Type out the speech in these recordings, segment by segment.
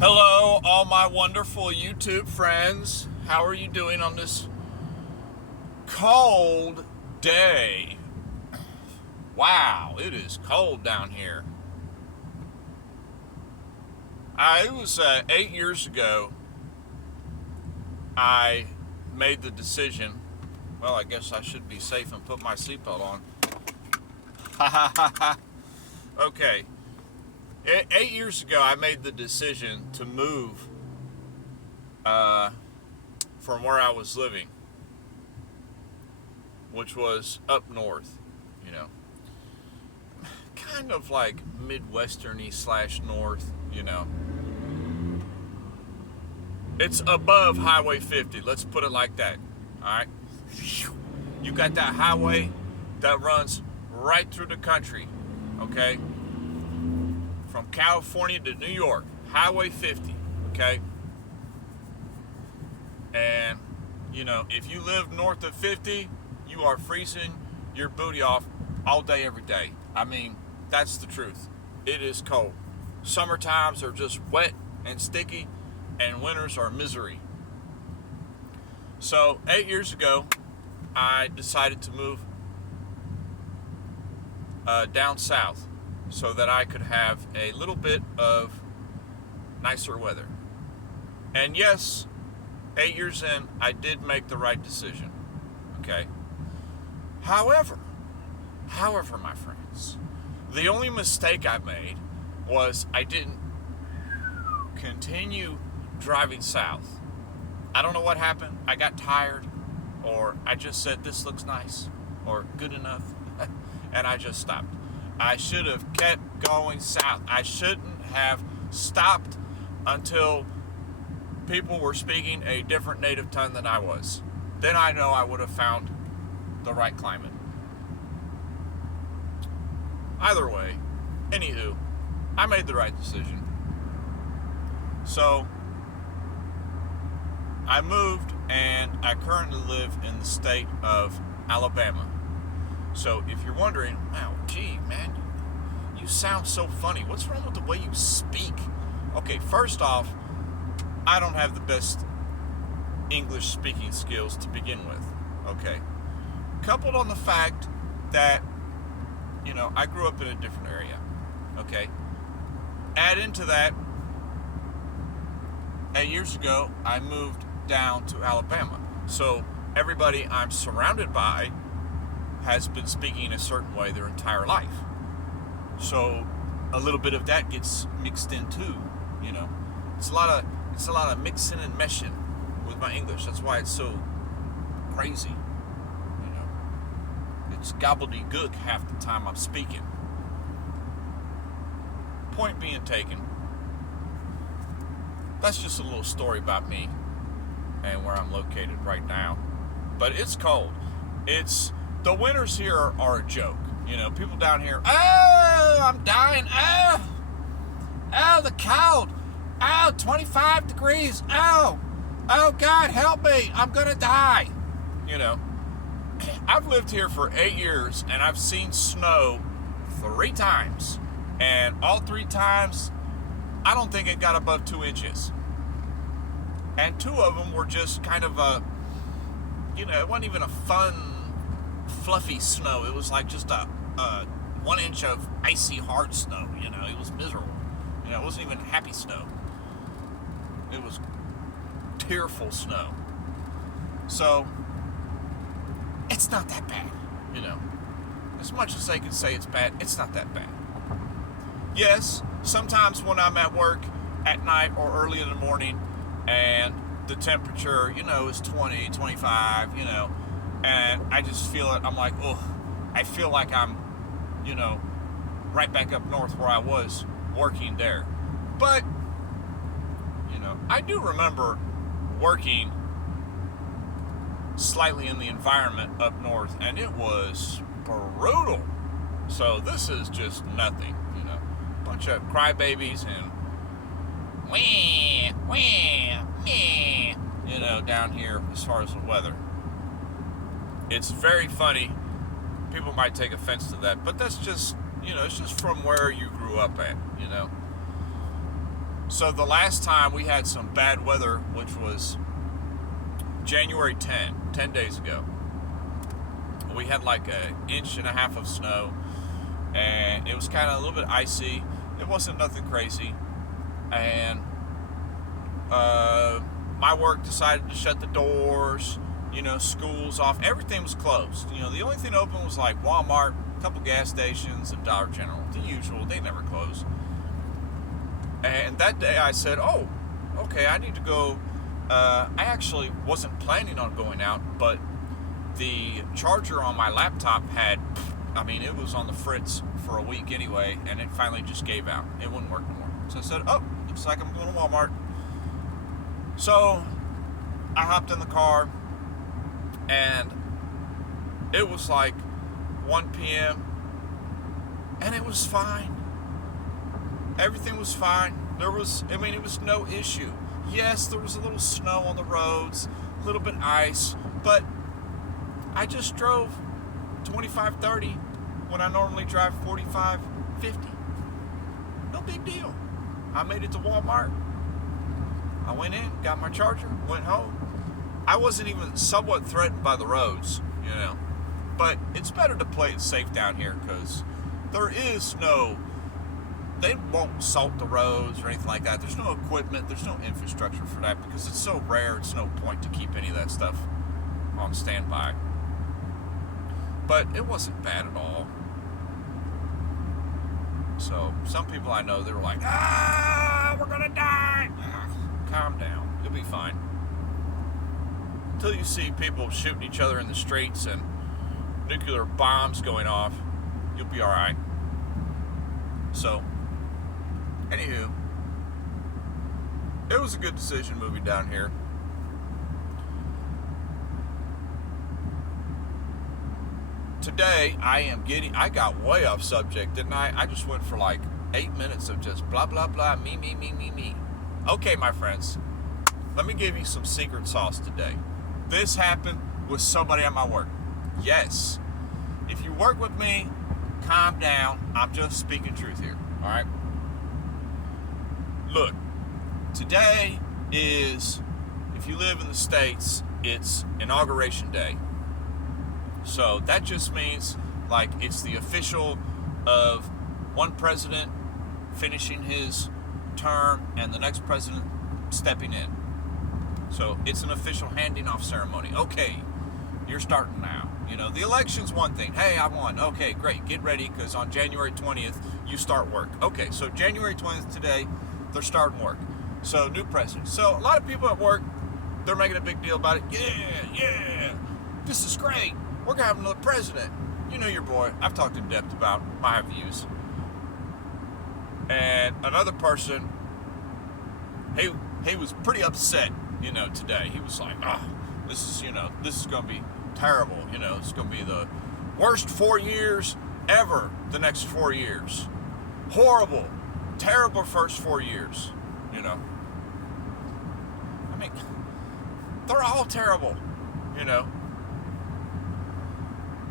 Hello, all my wonderful YouTube friends. How are you doing on this cold day? Wow, it is cold down here. It was 8 years ago I made the decision. Well, I guess I should be safe and put my seatbelt on. Ha ha ha ha. Okay. 8 years ago, I made the decision to move from where I was living, which was up north, you know, kind of like Midwesterny / north, you know. It's above Highway 50, let's put it like that, all right? You got that highway that runs right through the country, okay? From California to New York, Highway 50, okay? And, you know, if you live north of 50, you are freezing your booty off all day, every day. I mean, that's the truth. It is cold. Summer times are just wet and sticky, and winters are misery. So, 8 years ago, I decided to move down south, so that I could have a little bit of nicer weather. And yes, 8 years in, I did make the right decision. Okay? However, my friends, the only mistake I made was I didn't continue driving south. I don't know what happened. I got tired, or I just said, this looks nice, or good enough, and I just stopped. I should have kept going south. I shouldn't have stopped until people were speaking a different native tongue than I was. Then I know I would have found the right climate. Either way, anywho, I made the right decision. So, I moved, and I currently live in the state of Alabama. So if you're wondering, wow, gee, man, you sound so funny. What's wrong with the way you speak? Okay, first off, I don't have the best English speaking skills to begin with. Okay. Coupled on the fact that, you know, I grew up in a different area. Okay. Add into that, 8 years ago, I moved down to Alabama. So everybody I'm surrounded by has been speaking a certain way their entire life. So a little bit of that gets mixed in too, you know. It's a lot of mixing and meshing with my English. That's why it's so crazy. You know. It's gobbledygook half the time I'm speaking. Point being taken. That's just a little story about me and where I'm located right now. But it's cold. The winters here are a joke. You know, people down here, oh, I'm dying. Oh, the cold. Oh, 25 degrees. Oh, God, help me. I'm going to die. You know, I've lived here for 8 years, and I've seen snow 3 times. And all 3 times, I don't think it got above 2 inches. And 2 of them were just kind of it wasn't even a fun, fluffy snow. It was like just a 1 inch of icy hard snow. You know, it was miserable. You know, it wasn't even happy snow. It was tearful snow. So it's not that bad. You know, as much as they can say it's bad, it's not that bad. Yes, sometimes when I'm at work at night or early in the morning, and the temperature, you know, is 20, 25, you know, and I just feel it. I'm like, oh, I feel like I'm, you know, right back up north where I was working there. But, you know, I do remember working slightly in the environment up north, and it was brutal. So this is just nothing, you know. Bunch of crybabies and you know, down here as far as the weather. It's very funny. People might take offense to that, but that's just, you know, it's just from where you grew up at, you know. So the last time we had some bad weather, which was January 10 days ago, we had like an inch and a half of snow, and it was kind of a little bit icy. It wasn't nothing crazy, and my work decided to shut the doors. Schools off. Everything was closed. The only thing open was like Walmart, a couple gas stations, and Dollar General. The usual. They never close. And that day I said, oh, okay, I need to go. I actually wasn't planning on going out, but the charger on my laptop it was on the fritz for a week anyway, and it finally just gave out. It wouldn't work anymore. So I said, oh, looks like I'm going to Walmart. So I hopped in the car, and it was like 1 p.m., and it was fine. Everything was fine. It was no issue. Yes, there was a little snow on the roads, a little bit ice, but I just drove 25, 30 when I normally drive 45, 50. No big deal. I made it to Walmart. I went in, got my charger, went home. I wasn't even somewhat threatened by the roads, but it's better to play it safe down here because they won't salt the roads or anything like that. There's no equipment, there's no infrastructure for that because it's so rare, it's no point to keep any of that stuff on standby. But it wasn't bad at all. So some people I know, they were like, we're gonna die. Calm down, you'll be fine. Until you see people shooting each other in the streets and nuclear bombs going off, you'll be alright. So, anywho, it was a good decision moving down here. Today, I got way off subject, didn't I? I just went for like 8 minutes of just blah, blah, blah, me. Okay, my friends, let me give you some secret sauce today. This happened with somebody at my work. Yes. If you work with me, calm down. I'm just speaking truth here. All right? Look, today is, if you live in the States, it's Inauguration Day. So that just means, like, it's the official of one president finishing his term and the next president stepping in. So it's an official handing off ceremony. Okay, you're starting now. The election's one thing. Hey, I won. Okay, great. Get ready because on January 20th, you start work. Okay, so January 20th today, they're starting work. So new president. So a lot of people at work, they're making a big deal about it. Yeah, this is great. We're going to have another president. You know your boy. I've talked in depth about my views. And another person, he was pretty upset, today. He was like, this is going to be terrible. It's going to be the worst 4 years ever, the next 4 years. Horrible, terrible first 4 years, they're all terrible,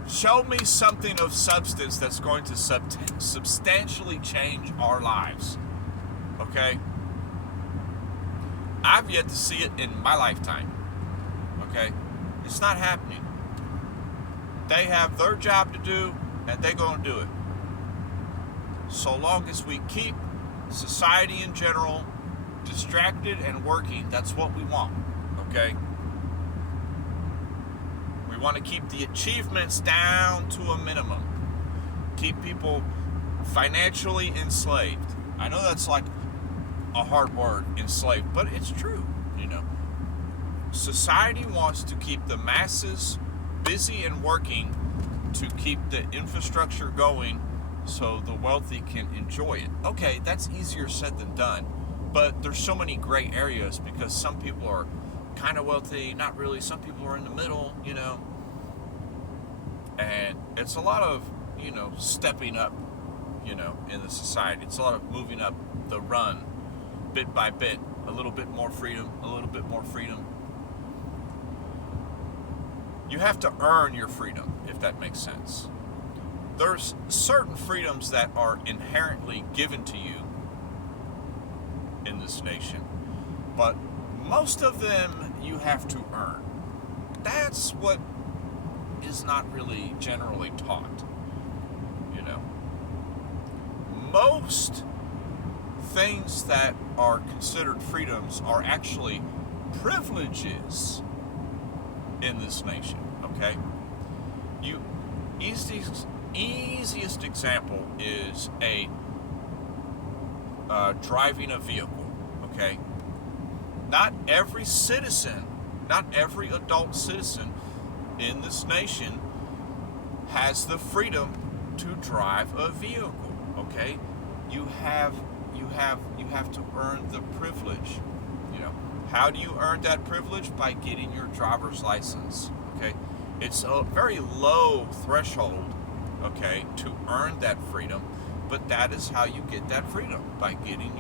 Show me something of substance that's going to substantially change our lives, okay? I've yet to see it in my lifetime, okay? It's not happening. They have their job to do, and they're going to do it. So long as we keep society in general distracted and working, that's what we want, okay? We want to keep the achievements down to a minimum. Keep people financially enslaved. I know that's like a hard word, enslaved, but it's true, Society wants to keep the masses busy and working to keep the infrastructure going so the wealthy can enjoy it. Okay, that's easier said than done, but there's so many gray areas because some people are kind of wealthy, not really. Some people are in the middle, and it's a lot of, stepping up, in the society. It's a lot of moving up the run bit by bit, a little bit more freedom, a little bit more freedom. You have to earn your freedom, if that makes sense. There's certain freedoms that are inherently given to you in this nation, but most of them you have to earn. That's what is not really generally taught. You know, most things that are considered freedoms are actually privileges in this nation. Okay, you easiest example is driving a vehicle. Okay, not every citizen, not every adult citizen in this nation has the freedom to drive a vehicle. Okay, you have to earn the privilege. You know, how do you earn that privilege? By getting your driver's license. Okay, it's a very low threshold, okay, to earn that freedom, but that is how you get that freedom, by getting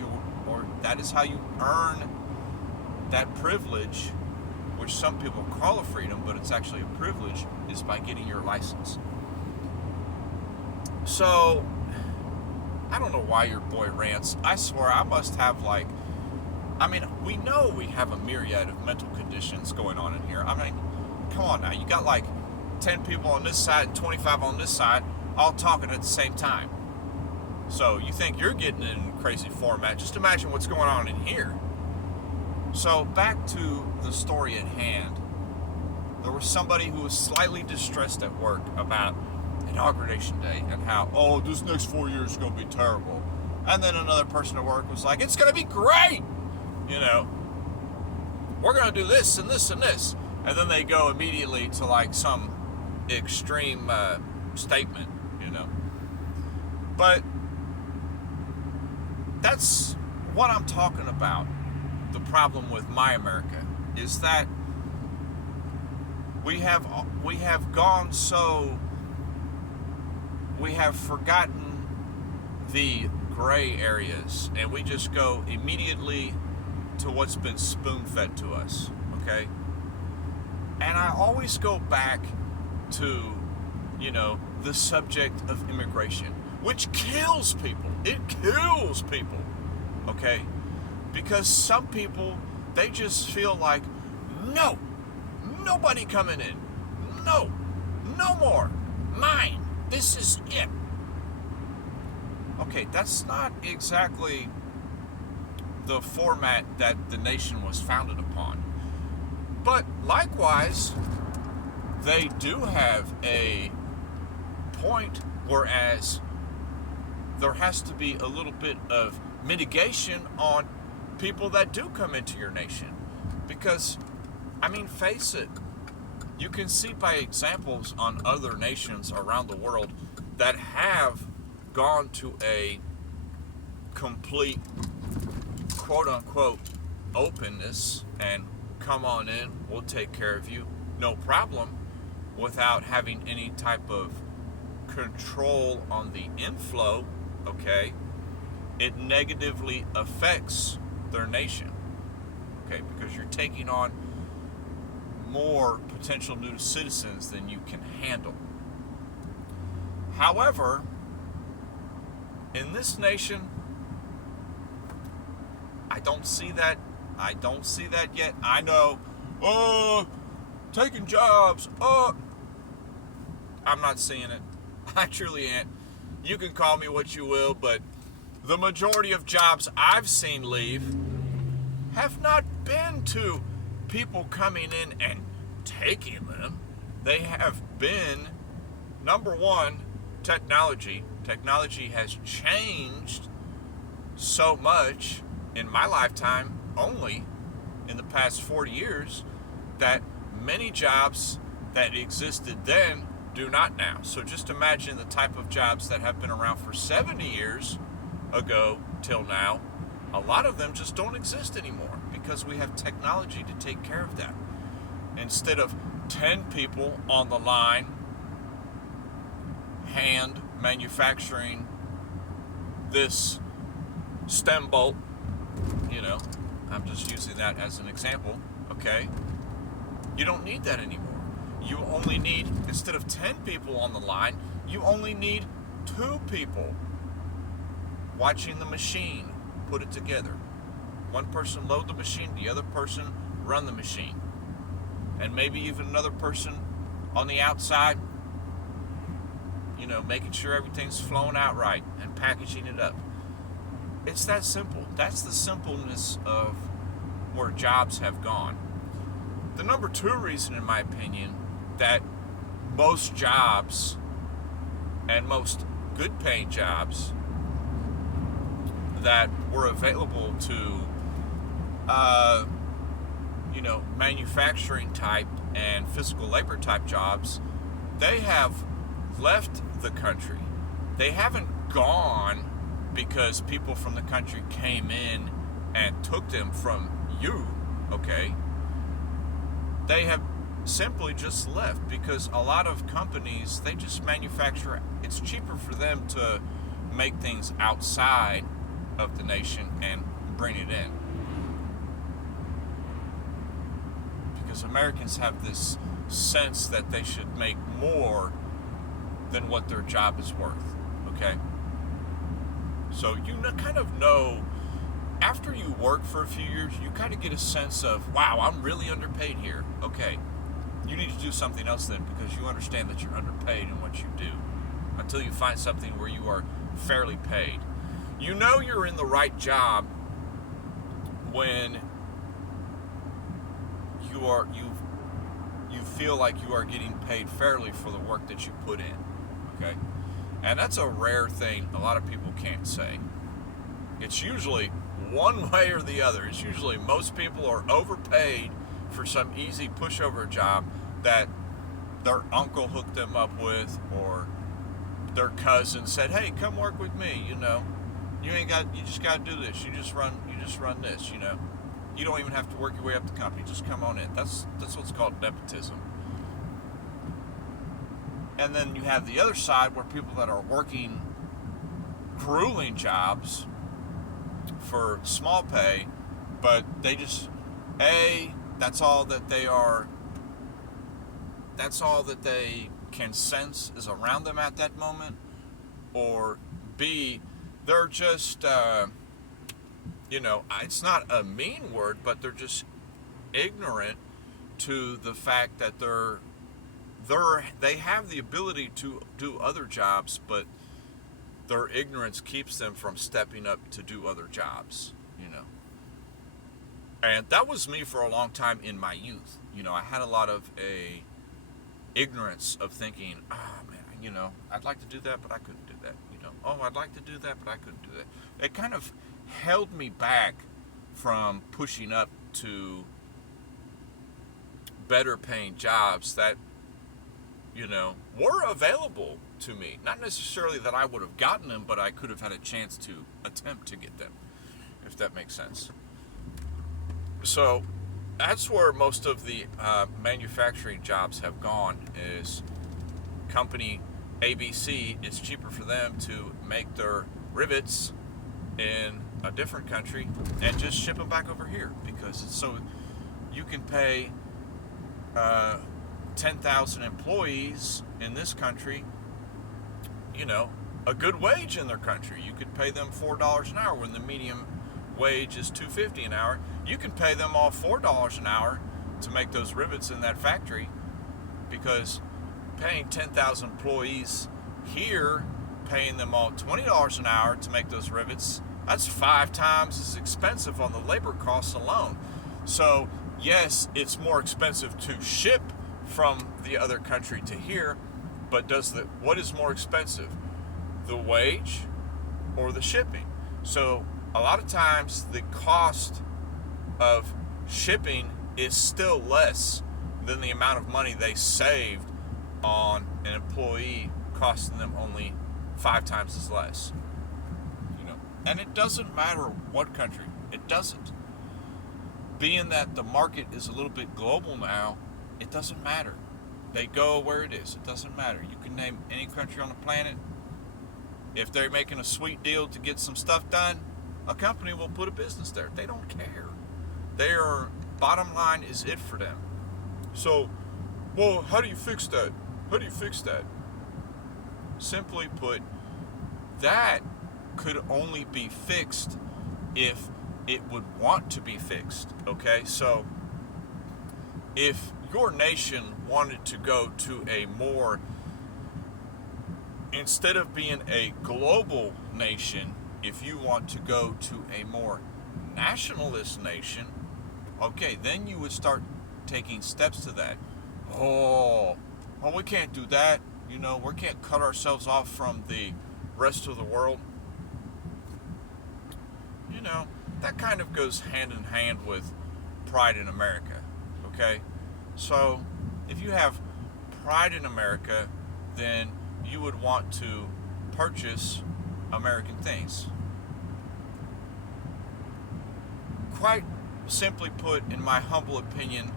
that is how you earn that privilege, which some people call a freedom, but it's actually a privilege, is by getting your license. So, I don't know why your boy rants. I swear I must have we know we have a myriad of mental conditions going on in here. I mean, come on now. You got like 10 people on this side and 25 on this side all talking at the same time. So you think you're getting in crazy format. Just imagine what's going on in here. So back to the story at hand. There was somebody who was slightly distressed at work about Inauguration Day and how, oh, this next 4 years is going to be terrible. And then another person at work was like, it's going to be great. You know, we're going to do this and this and this. And then they go immediately to like some extreme statement, you know. But that's what I'm talking about. The problem with my America is that we have forgotten the gray areas, and we just go immediately to what's been spoon-fed to us, okay? And I always go back to, you know, the subject of immigration, which kills people. It kills people, okay? Because some people, they just feel like, no, nobody coming in. No more. Mine. This is it. Okay, that's not exactly the format that the nation was founded upon. But likewise, they do have a point, whereas there has to be a little bit of mitigation on people that do come into your nation. Because, I mean, face it, you can see by examples on other nations around the world that have gone to a complete quote-unquote openness and come on in, we'll take care of you, no problem, without having any type of control on the inflow, okay, it negatively affects their nation, okay, because you're taking on more potential new citizens than you can handle. However, in this nation, I don't see that yet. I know, taking jobs, I'm not seeing it. I truly ain't. You can call me what you will, but the majority of jobs I've seen leave have not been to people coming in and taking them. They have been, number one, technology. Technology has changed so much in my lifetime, only in the past 40 years, that many jobs that existed then do not now. So just imagine the type of jobs that have been around for 70 years ago till now. A lot of them just don't exist anymore because we have technology to take care of that. Instead of 10 people on the line hand manufacturing this stem bolt, you know, I'm just using that as an example, okay? You don't need that anymore. You only need, instead of 10 people on the line, you only need 2 people watching the machine put it together. One person load the machine, the other person run the machine. And maybe even another person on the outside, making sure everything's flowing out right and packaging it up. It's that simple. That's the simpleness of where jobs have gone. The number two reason, in my opinion, that most jobs and most good paying jobs that were available to manufacturing type and physical labor type jobs, they have left the country. They haven't gone because people from the country came in and took them from you, okay? They have simply just left because a lot of companies, they just manufacture. It's cheaper for them to make things outside of the nation and bring it in. Because Americans have this sense that they should make more than what their job is worth, okay? So you kind of know, after you work for a few years, you kind of get a sense of, wow, I'm really underpaid here. Okay, you need to do something else then, because you understand that you're underpaid in what you do until you find something where you are fairly paid. You know you're in the right job when you feel like you are getting paid fairly for the work that you put in, okay? And that's a rare thing a lot of people can't say. It's usually one way or the other. It's usually most people are overpaid for some easy pushover job that their uncle hooked them up with, or their cousin said, "Hey, come work with me, You just got to do this. You just run this, You don't even have to work your way up the company. Just come on in." That's what's called nepotism. And then you have the other side where people that are working grueling jobs for small pay, but they just, that's all that they can sense is around them at that moment, or B, they're just, it's not a mean word, but they're just ignorant to the fact that they have the ability to do other jobs, but their ignorance keeps them from stepping up to do other jobs, And that was me for a long time in my youth. I had a lot of ignorance of thinking, man, I'd like to do that, but I couldn't do that. I'd like to do that, but I couldn't do that. It kind of held me back from pushing up to better paying jobs that, were available to me. Not necessarily that I would have gotten them, but I could have had a chance to attempt to get them, if that makes sense. So that's where most of the manufacturing jobs have gone, is company ABC, it's cheaper for them to make their rivets in a different country and just ship them back over here, because it's so you can pay 10,000 employees in this country, a good wage in their country. You could pay them $4 an hour when the medium wage is $2.50 an hour. You can pay them all $4 an hour to make those rivets in that factory, because paying 10,000 employees here, paying them all $20 an hour to make those rivets, that's 5 times as expensive on the labor costs alone. So yes, it's more expensive to ship from the other country to here, but what is more expensive, the wage or the shipping? So a lot of times the cost of shipping is still less than the amount of money they saved on an employee, costing them only 5 times as less. And it doesn't matter what country. It doesn't. Being that the market is a little bit global now, it doesn't matter. They go where it is. It doesn't matter. You can name any country on the planet. If they're making a sweet deal to get some stuff done, a company will put a business there. They don't care. Their bottom line is it for them. So, well, how do you fix that? How do you fix that? Simply put, that could only be fixed if it would want to be fixed. Okay, so if your nation wanted to go to a more, instead of being a global nation, if you want to go to a more nationalist nation, okay, then you would start taking steps to that. Oh, we can't do that. You know, we can't cut ourselves off from the rest of the world. You know, that kind of goes hand in hand with pride in America. Okay? So, if you have pride in America, then you would want to purchase American things. Quite simply put, in my humble opinion,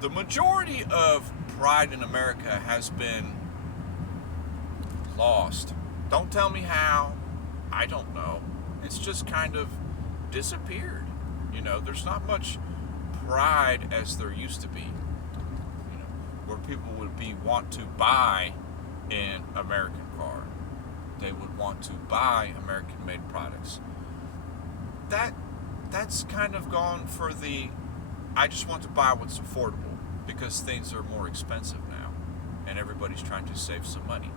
the majority of pride in America has been lost. Don't tell me how. I don't know. It's just kind of disappeared. You know, there's not much pride as there used to be. You know, where people would want to buy an American car. They would want to buy American-made products. That's kind of gone for the, I just want to buy what's affordable, because things are more expensive now and everybody's trying to save some money.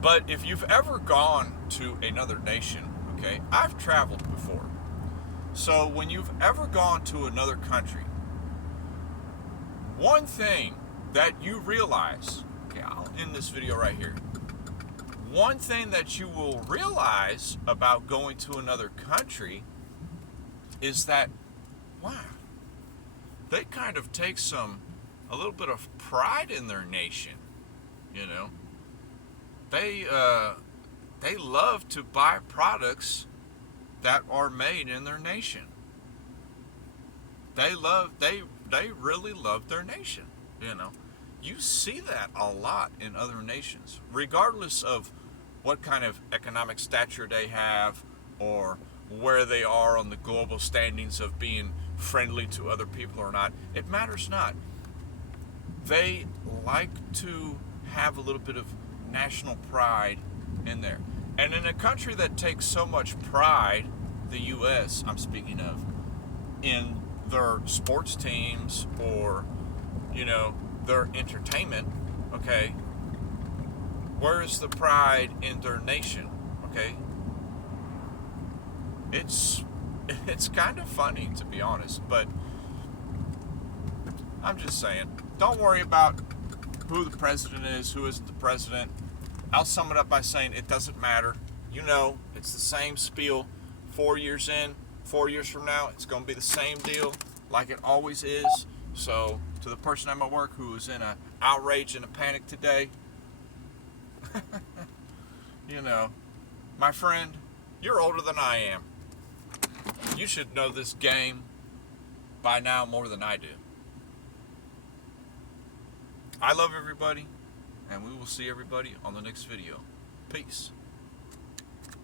But if you've ever gone to another nation, okay, I've traveled before. So when you've ever gone to another country, one thing that you realize, okay, I'll end this video right here. One thing that you will realize about going to another country is that, wow, they kind of take a little bit of pride in their nation. You know, they love to buy products that are made in their nation. They really love their nation. You know, you see that a lot in other nations, regardless of what kind of economic stature they have or where they are on the global standings of being friendly to other people or not. It matters not. They like to have a little bit of national pride in there. And in a country that takes so much pride, the U.S., I'm speaking of, in their sports teams or, you know, their entertainment, okay, where is the pride in their nation? Okay, it's kind of funny, to be honest, but I'm just saying, don't worry about who the president is, who isn't the president. I'll sum it up by saying it doesn't matter. You know, it's the same spiel 4 years in, 4 years from now, it's going to be the same deal like it always is. So to the person at my work who is in a outrage and a panic today, you know, my friend, you're older than I am. You should know this game by now more than I do. I love everybody, and we will see everybody on the next video. Peace.